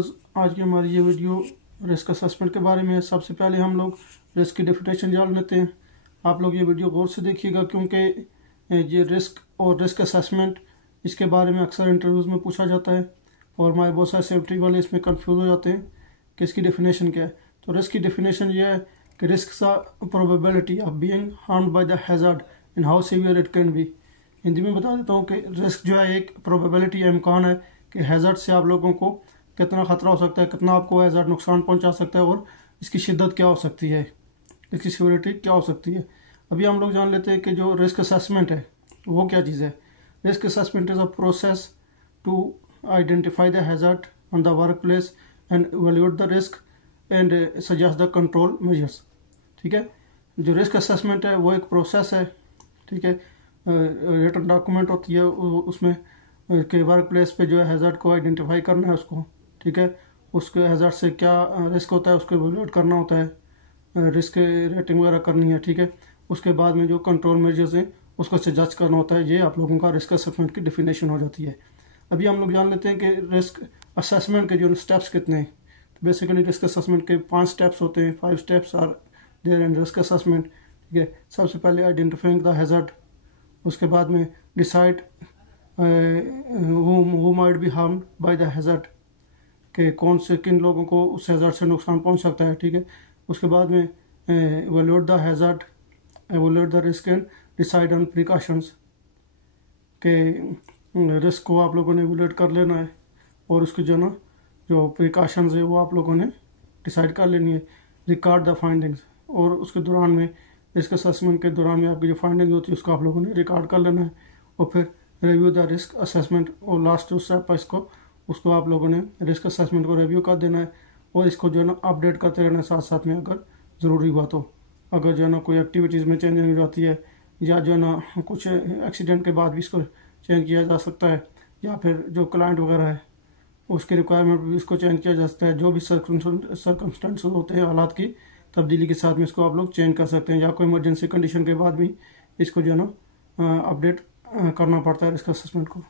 Viewers, आज की हमारी ये वीडियो रिस्क असेसमेंट के बारे में है। सबसे पहले हम लोग रिस्क की डेफिनेशन जान लेते हैं। आप लोग ये वीडियो गौर से देखिएगा क्योंकि ये रिस्क और रिस्क असेसमेंट इसके बारे में अक्सर इंटरव्यूज़ में पूछा जाता है और हमारे बहुत सारे सेफ्टी वाले इसमें कंफ्यूज हो जाते हैं कि इसकी डेफिनेशन क्या है। तो रिस्क की डेफिनेशन ये है कि रिस्क सा probability of being harmed by the hazard in how severe it can be. Hindi में बता देता हूँ कि रिस्क जो है एक प्रोबेबिलिटी है, इम्कान है कि हैज़ार्ड से आप लोगों को कितना ख़तरा हो सकता है, कितना आपको हैज़ार्ड नुकसान पहुंचा सकता है और इसकी शिद्दत क्या हो सकती है, इसकी सिवियरिटी क्या हो सकती है। अभी हम लोग जान लेते हैं कि जो रिस्क असेसमेंट है वो क्या चीज़ है। Risk assessment is a process to identify the hazard on the work place and evaluate the risk and suggest the control measures. ठीक है, जो रिस्क असेसमेंट है वो एक प्रोसेस है। ठीक है, रिटन डॉक्यूमेंट होती है, उसमें के वर्क प्लेस पे जो है हैज़ार्ड को आइडेंटिफाई करना है उसको। ठीक है, उसके हैज़ार्ड से क्या रिस्क होता है उसको इवैल्यूएट करना होता है, रिस्क रेटिंग वगैरह करनी है। ठीक है, उसके बाद में जो कंट्रोल मेजर्स हैं उसको जज करना होता है। ये आप लोगों का रिस्क असेसमेंट की डेफिनेशन हो जाती है। अभी हम लोग जान लेते हैं कि रिस्क असेसमेंट के जो स्टेप्स कितने हैं। तो बेसिकली रिस्क असेसमेंट के 5 स्टेप्स होते हैं। 5 steps are there in risk assessment. ठीक है, सबसे पहले आइडेंटिफाइंग द हैज़ार्ड, उसके बाद में decide who might be harmed by the hazard, के कौन से किन लोगों को उस हैज़ार्ड से नुकसान पहुंच सकता है। ठीक है, उसके बाद में evaluate the hazard, evaluate the risk and decide on precautions, के रिस्क को आप लोगों ने evaluate कर लेना है और उसकी जो प्रिकॉशंस है वो आप लोगों ने डिसाइड कर लेनी है। रिकॉर्ड द फाइंडिंग्स, और उसके दौरान में रिस्क असेसमेंट के दौरान में आपकी जो फाइंडिंग होती है उसको आप लोगों ने रिकॉर्ड कर लेना है। और फिर रिव्यू द रिस्क असेसमेंट, और लास्ट जो स्टेप है उसको आप लोगों ने रिस्क असेसमेंट को रिव्यू कर देना है और इसको जो है ना अपडेट करते रहना है साथ साथ में, अगर ज़रूरी हुआ तो। अगर जो है ना कोई एक्टिविटीज़ में चेंज हो जाती है या जो है ना कुछ एक्सीडेंट के बाद भी इसको चेंज किया जा सकता है, या फिर जो क्लाइंट वगैरह है उसकी रिक्वायरमेंट भी इसको चेंज किया जा सकता है। जो भी सर्कमस्टेंसेस होते हैं, हालात की तब्दीली के साथ में इसको आप लोग चेंज कर सकते हैं, या कोई इमरजेंसी कंडीशन के बाद भी इसको जो है ना अपडेट करना पड़ता है रिस्क असेसमेंट को।